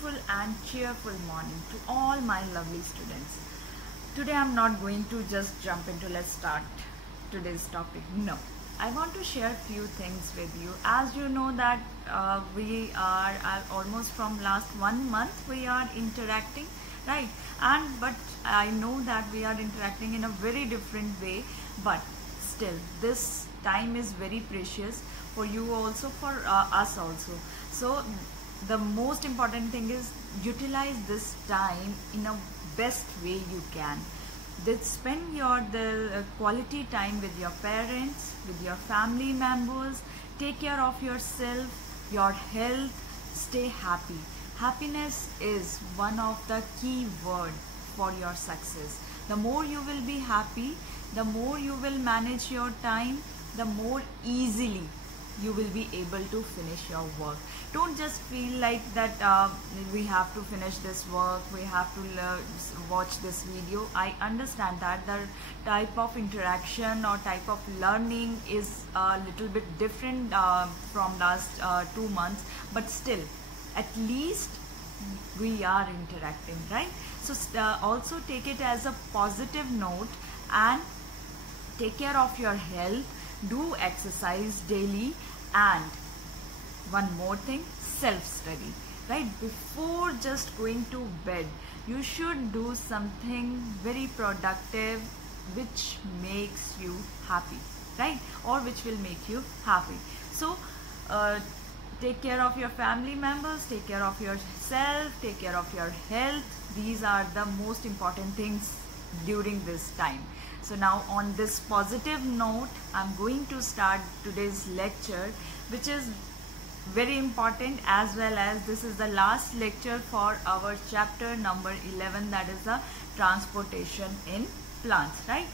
peaceful and cheerful morning to all my lovely students. Today I'm not going to just jump into let's start today's topic. No, I want to share few things with you. As you know that we are almost from last 1 month we are interacting, right? But I know that we are interacting in a very different way, but still this time is very precious for you also, for us also. So the most important thing is utilize this time in a best way you can. Spend the quality time with your parents, with your family members. Take care of yourself, your health. Stay happy. Happiness is one of the key word for your success. The more you will be happy, the more you will manage your time, the more easily you will be able to finish your work. Don't just feel like that we have to finish this work, we have to watch this video. I understand that the type of interaction or type of learning is a little bit different from last 2 months, but still at least we are interacting, right? So also take it as a positive note and take care of your health. Do exercise daily, and one more thing, self-study, right? Before just going to bed, you should do something very productive which makes you happy, right? Or which will make you happy. So take care of your family members, take care of yourself, take care of your health. These are the most important things during this time. So now on this positive note, I'm going to start today's lecture, which is very important, as well as this is the last lecture for our chapter number 11, that is the transportation in plants, right?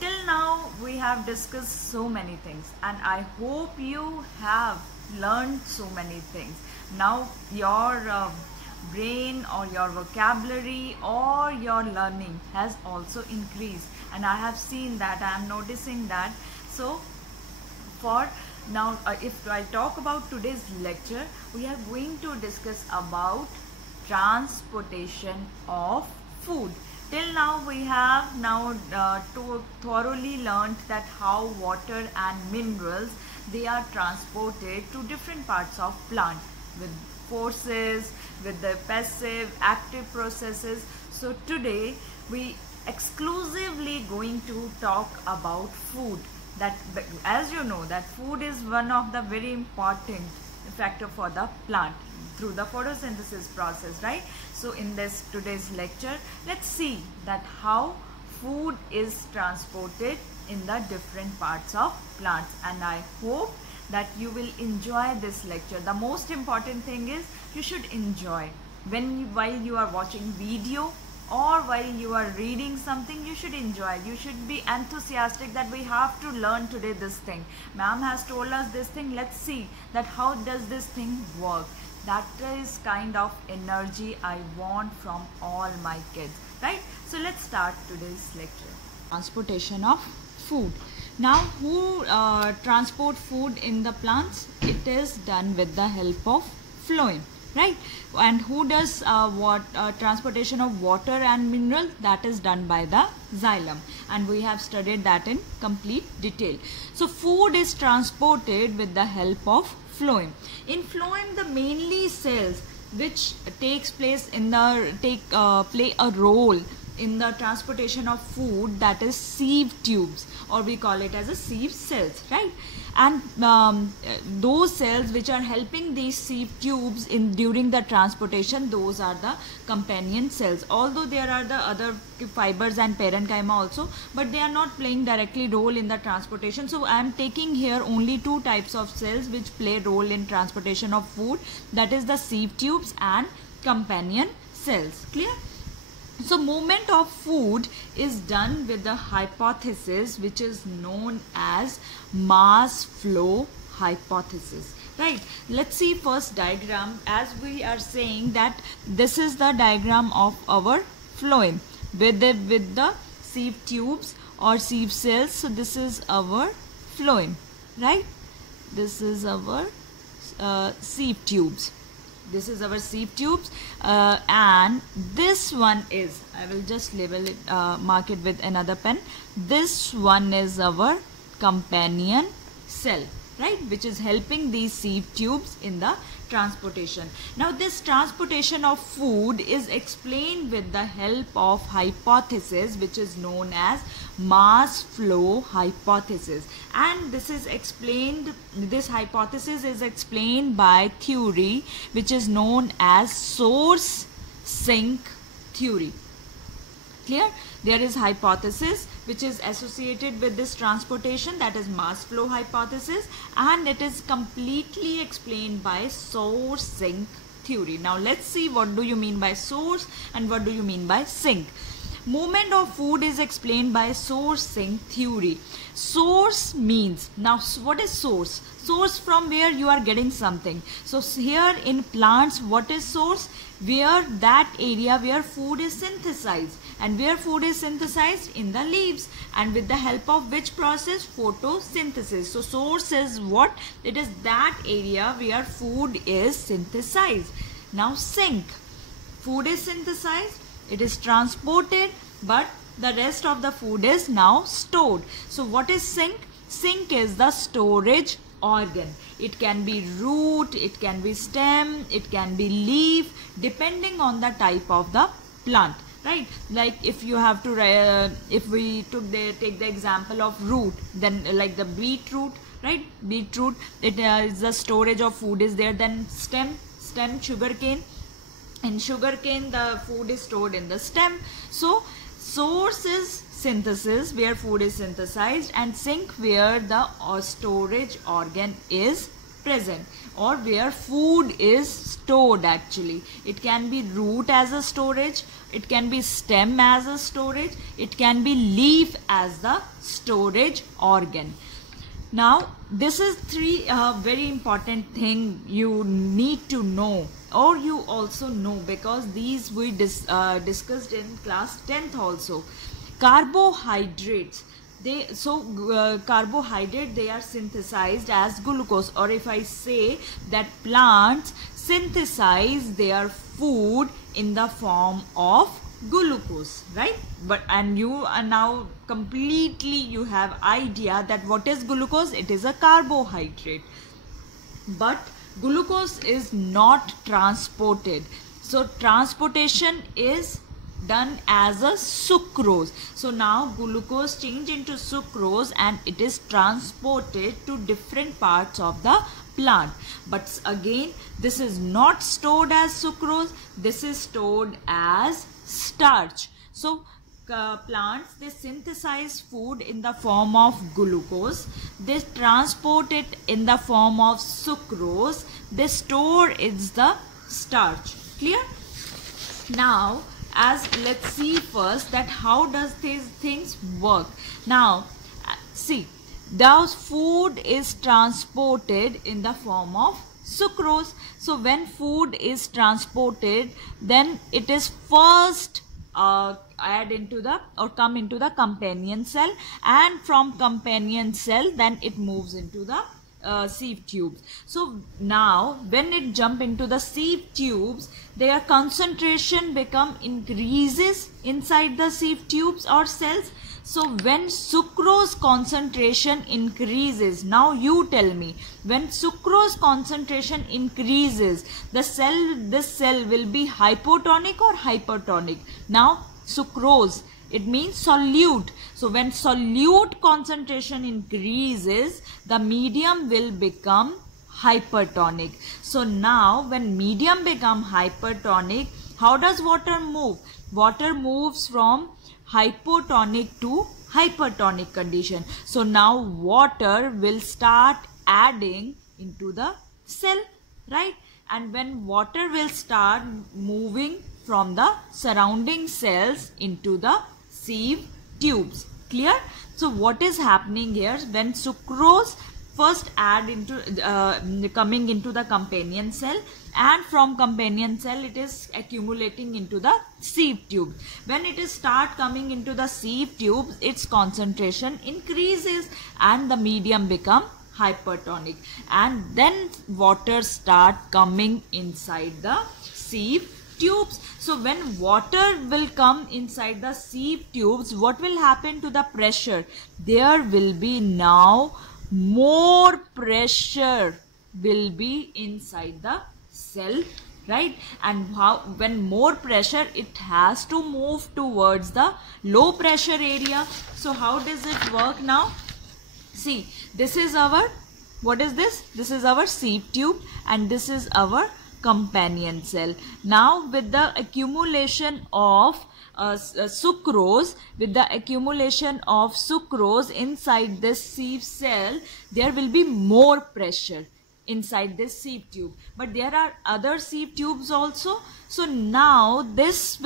Till now we have discussed so many things, and I hope you have learned so many things. Now your brain or your vocabulary or your learning has also increased, and I have seen that, I am noticing that. So for now, if I talk about today's lecture, we are going to discuss about transportation of food. Till now we have thoroughly learned that how water and minerals, they are transported to different parts of plant with forces, with the passive, active processes. So today we exclusively going to talk about food. That, as you know, that food is one of the very important factor for the plant through the photosynthesis process, right? So in this today's lecture, let's see that how food is transported in the different parts of plants, and I hope that you will enjoy this lecture. The most important thing is you should enjoy while you are watching video or while you are reading something. You should enjoy, you should be enthusiastic that we have to learn today this thing. Ma'am has told us this thing, let's see that how does this thing work. That is kind of energy I want from all my kids, right? So let's start today's lecture. Transportation of food. Now who transport food in the plants? It is done with the help of phloem, right? And who does transportation of water and mineral? That is done by the xylem, and we have studied that in complete detail. So food is transported with the help of phloem. In phloem, the mainly cells which takes place in the play a role in the transportation of food, that is sieve tubes, or we call it as a sieve cells, right? And those cells which are helping these sieve tubes during the transportation, those are the companion cells. Although there are the other fibers and parenchyma also, but they are not playing directly role in the transportation. So I am taking here only 2 types of cells which play role in transportation of food, that is the sieve tubes and companion cells. Clear? So movement of food is done with the hypothesis which is known as mass flow hypothesis, right? Let's see first diagram. As we are saying that this is the diagram of our phloem with the sieve tubes or sieve cells. So this is our phloem, right? This is our sieve tubes. This is our sieve tubes, and this one is, I will just label it, mark it with another pen. This one is our companion cell, right, which is helping these sieve tubes in the transportation. Now this transportation of food is explained with the help of hypothesis, which is known as mass flow hypothesis, and this hypothesis is explained by theory which is known as source sink theory. Clear? There is hypothesis which is associated with this transportation, that is mass flow hypothesis, and it is completely explained by source sink theory. Now let's see, what do you mean by source and what do you mean by sink? Movement of food is explained by source sink theory. Source means, now what is source? Source from where you are getting something. So here in plants, what is source? Where that area where food is synthesized, and where food is synthesized? In the leaves, and with the help of which process? Photosynthesis. So source is what? It is that area where food is synthesized. Now sink, food is synthesized, it is transported, but the rest of the food is now stored. So what is sink? Sink is the storage organ. It can be root, it can be stem, it can be leaf, depending on the type of the plant, right? Like if you have to, if we take the example of root, then like the beetroot, right? Beetroot, it is the storage of food is there. Then stem, sugarcane. In sugarcane, the food is stored in the stem. So source is synthesis, where food is synthesized, and sink where the storage organ is present, or where food is stored actually. It can be root as a storage, it can be stem as a storage, it can be leaf as the storage organ. Now this is three very important thing you need to know, or you also know, because these we discussed in class 10th also. Carbohydrates, carbohydrate, they are synthesized as glucose, or if I say that plants synthesize their food in the form of glucose, right? But and you are now completely, you have idea that what is glucose? It is a carbohydrate, but glucose is not transported. So transportation is done as a sucrose. So now glucose change into sucrose and it is transported to different parts of the plant. But again, this is not stored as sucrose, this is stored as starch. So plants, they synthesize food in the form of glucose, they transport it in the form of sucrose, they store it's the starch. Clear? Now let's see first that how does these things work. Now see, the food is transported in the form of sucrose. So when food is transported, then it is first add into the or come into the companion cell, and from companion cell then it moves into the sieve tubes. So now when it jump into the sieve tubes, their concentration increases inside the sieve tubes or cells. So when sucrose concentration increases, now you tell me, when sucrose concentration increases, this cell will be hypotonic or hypertonic? Now sucrose, it means solute. So when solute concentration increases, the medium will become hypertonic. So now when medium become hypertonic, how does water move? Water moves from hypotonic to hypertonic condition. So now water will start adding into the cell, right? And when water will start moving from the surrounding cells into the sieve tubes. Clear? So what is happening here? When sucrose first add into coming into the companion cell, and from companion cell it is accumulating into the sieve tube. When it is start coming into the sieve tubes, its concentration increases and the medium become hypertonic, and then water start coming inside the sieve tubes. So when water will come inside the sieve tubes, what will happen to the pressure? There will be now more pressure will be inside the cell, right? And when more pressure, it has to move towards the low pressure area. So how does it work now? See, this is our, what is this? This is our sieve tube, and this is our companion cell. Now with the accumulation of sucrose, inside this sieve cell, there will be more pressure inside this sieve tube, but there are other sieve tubes also. So now this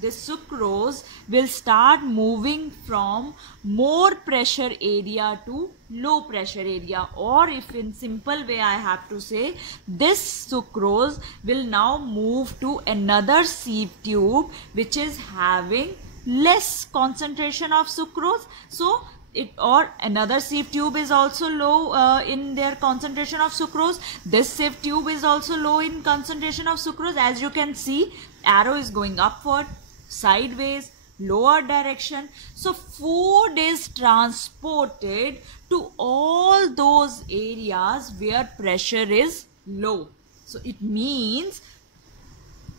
sucrose will start moving from more pressure area to low pressure area, or if in simple way I have to say, this sucrose will now move to another sieve tube which is having less concentration of sucrose. So or another sieve tube is also low in their concentration of sucrose. This sieve tube is also low in concentration of sucrose. As you can see, arrow is going upward, sideways, lower direction. So food is transported to all those areas where pressure is low. So it means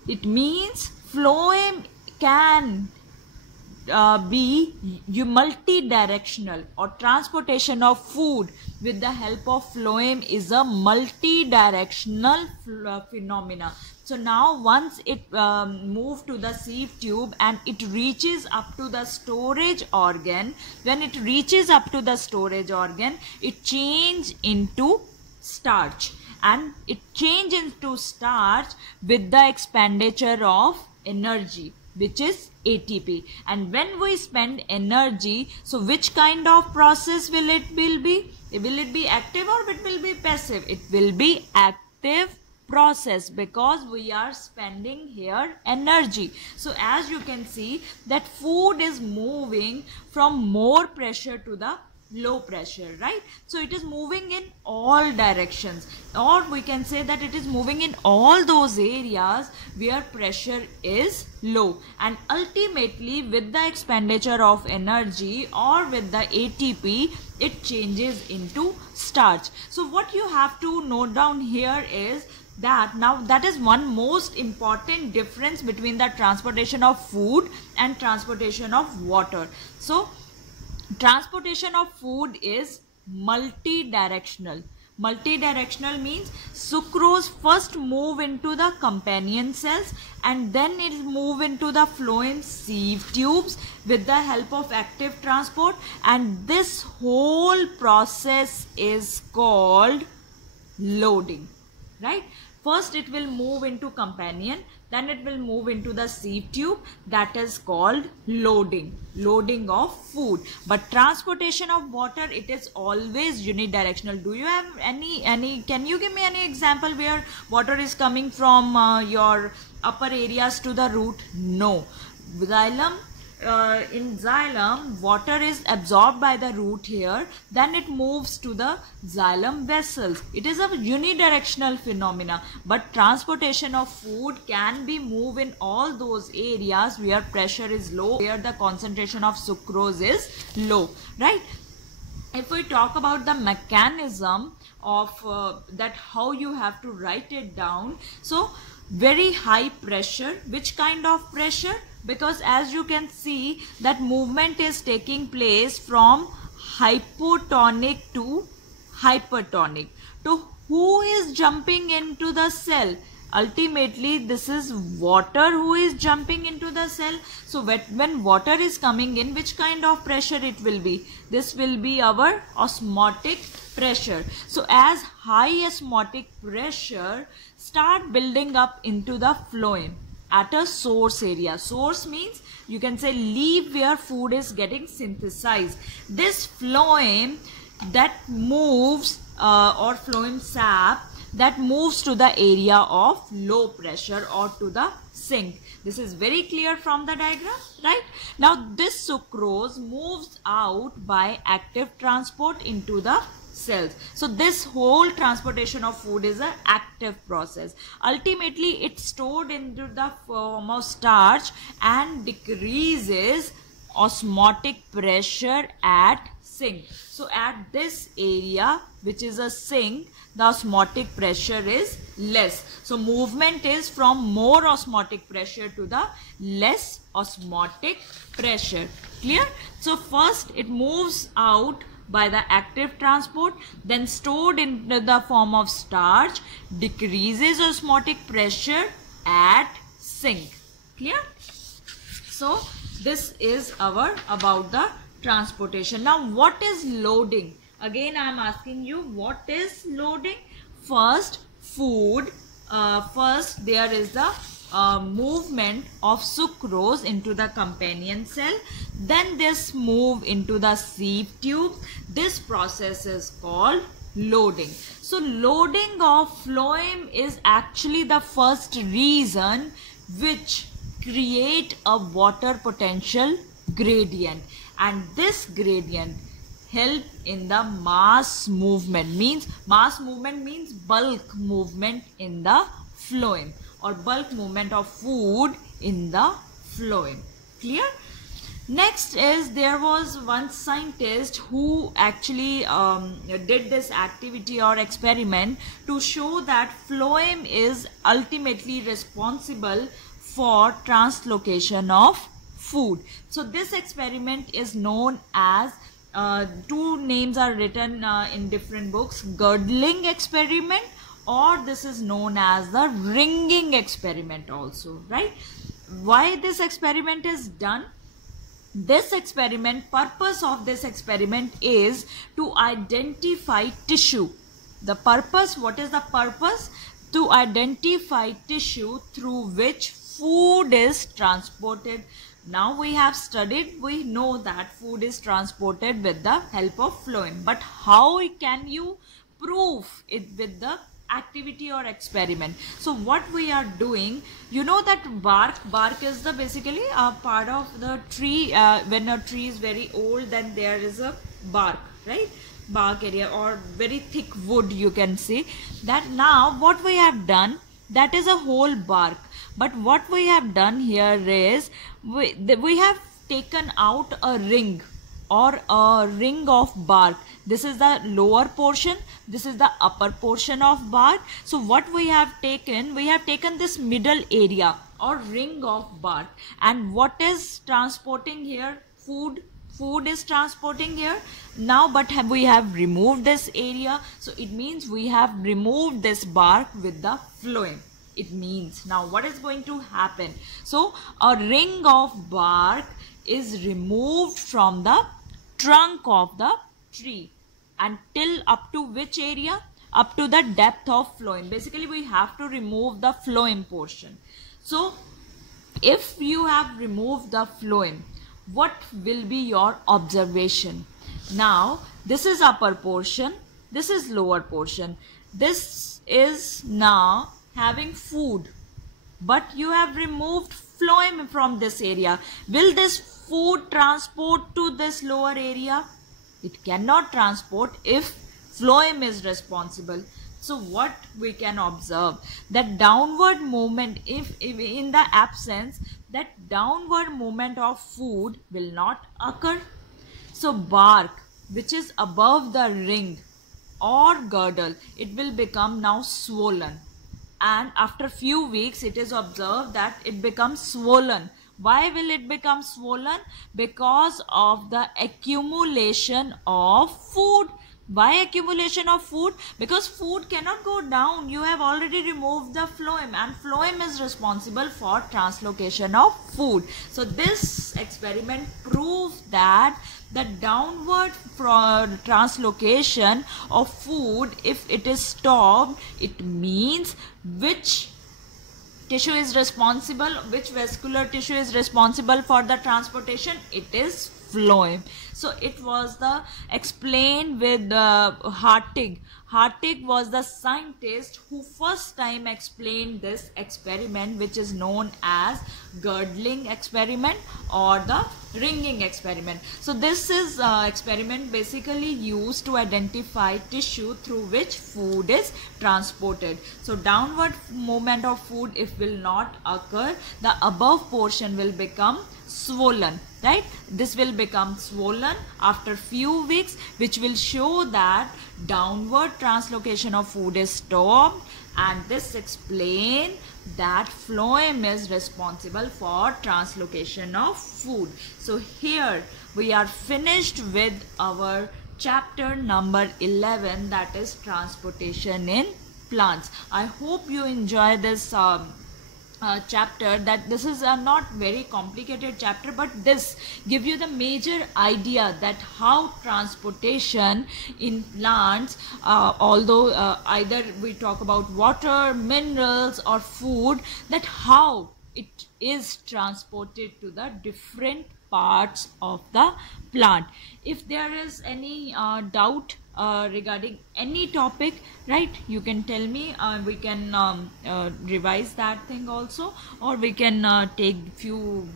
phloem can be multi-directional, or transportation of food with the help of phloem is a multi-directional phenomena. So now once it moves to the sieve tube and it reaches up to the storage organ, when it reaches up to the storage organ, it changes into starch, and it changes into starch with the expenditure of energy, which is ATP. And when we spend energy, so which kind of process will it be? Will it be active or it will be passive? It will be active process, because we are spending here energy. So as you can see that food is moving from more pressure to the low pressure, right? So it is moving in all directions, or we can say that it is moving in all those areas where pressure is low, and ultimately with the expenditure of energy or with the ATP, it changes into starch. So what you have to note down here is that now that is one most important difference between the transportation of food and transportation of water. So transportation of food is multi-directional. Multi-directional means sucrose first move into the companion cells and then it move into the phloem sieve tubes with the help of active transport, and this whole process is called loading, right? First it will move into companion, then it will move into the sieve tube, that is called loading of food. But transportation of water, it is always unidirectional. Do you have any can you give me any example where water is coming from your upper areas to the root? No. Xylem, in xylem, water is absorbed by the root here, then it moves to the xylem vessels. It is a unidirectional phenomena, but transportation of food can be moved in all those areas where pressure is low, where the concentration of sucrose is low, right? If we talk about the mechanism of that, how you have to write it down. So very high pressure. Which kind of pressure? Because as you can see that movement is taking place from hypotonic to hypertonic. So who is jumping into the cell? Ultimately this is water who is jumping into the cell. So when water is coming in, which kind of pressure it will be? This will be our osmotic pressure. So as high osmotic pressure start building up into the phloem at a source area. Source means you can say leaf where food is getting synthesized. This phloem that moves or phloem sap that moves to the area of low pressure or to the sink. This is very clear from the diagram, right? Now this sucrose moves out by active transport into the cells. So this whole transportation of food is an active process. Ultimately, it's stored into the form of starch and decreases osmotic pressure at sink. So at this area, which is a sink, the osmotic pressure is less. So movement is from more osmotic pressure to the less osmotic pressure. Clear? So first it moves out by the active transport, then stored in the form of starch, decreases osmotic pressure at sink. Clear? So this is our about the transportation. Now what is loading? Again I am asking you, what is loading? First, food. First there is the movement of sucrose into the companion cell. Then this move into the sieve tube. This process is called loading. So loading of phloem is actually the first reason which create a water potential gradient, and this gradient help in the mass movement. Mass movement means bulk movement in the phloem, or bulk movement of food in the phloem. Clear? Next is, there was one scientist who actually did this activity or experiment to show that phloem is ultimately responsible for translocation of food. So this experiment is known as, two names are written in different books, girdling experiment, or this is known as the ringing experiment also, right? Why this experiment is done? This experiment, purpose of this experiment is to identify tissue. The purpose, what is the purpose? To identify tissue through which food is transported. Now we have studied, we know that food is transported with the help of phloem. But how can you prove it with the activity or experiment? So what we are doing, you know that bark is the basically a part of the tree. When a tree is very old, then there is a bark, right? Bark area, or very thick wood, you can see that. Now what we have done, that is a whole bark, but what we have done here is we have taken out a ring, or a ring of bark. This is the lower portion, this is the upper portion of bark. So what we have taken this middle area or ring of bark, and what is transporting here? Food is transporting here. Now but we have removed this area, so it means we have removed this bark with the phloem. It means now what is going to happen? So a ring of bark is removed from the trunk of the tree, until up to which area? Up to the depth of phloem. Basically we have to remove the phloem portion. So if you have removed the phloem, what will be your observation? Now this is upper portion, this is lower portion. This is now having food, but you have removed phloem from this area. Will this food transport to this lower area? It cannot transport if phloem is responsible. So what we can observe, that downward movement, if in the absence, that downward movement of food will not occur. So bark, which is above the ring or girdle, it will become now swollen, and after few weeks it is observed that it becomes swollen. Why will it become swollen? Because of the accumulation of food. Why accumulation of food? Because food cannot go down. You have already removed the phloem, and phloem is responsible for translocation of food. So this experiment proves that the downward translocation of food, if it is stopped, it means which vascular tissue is responsible for the transportation? It is phloem. So it was the explained with Hartig. Hartig was the scientist who first time explained this experiment, which is known as girdling experiment or the ringing experiment. So this is experiment basically used to identify tissue through which food is transported. So downward movement of food, if will not occur, the above portion will become swollen, right? This will become swollen after few weeks, which will show that downward translocation of food is stopped, and this explains that phloem is responsible for translocation of food. So here we are finished with our chapter number 11, that is transportation in plants. I hope you enjoy this chapter. That this is a not very complicated chapter, but this give you the major idea that how transportation in plants, although either we talk about water, minerals or food, that how it is transported to the different parts of the plant. If there is any doubt regarding any topic, right, you can tell me. We can revise that thing also, or we can take few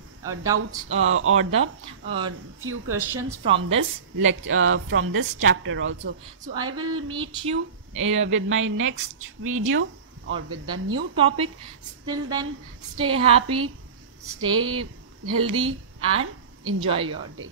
doubts or the few questions from this from this chapter also. So I will meet you with my next video or with the new topic. Till then, stay happy, stay healthy and enjoy your day.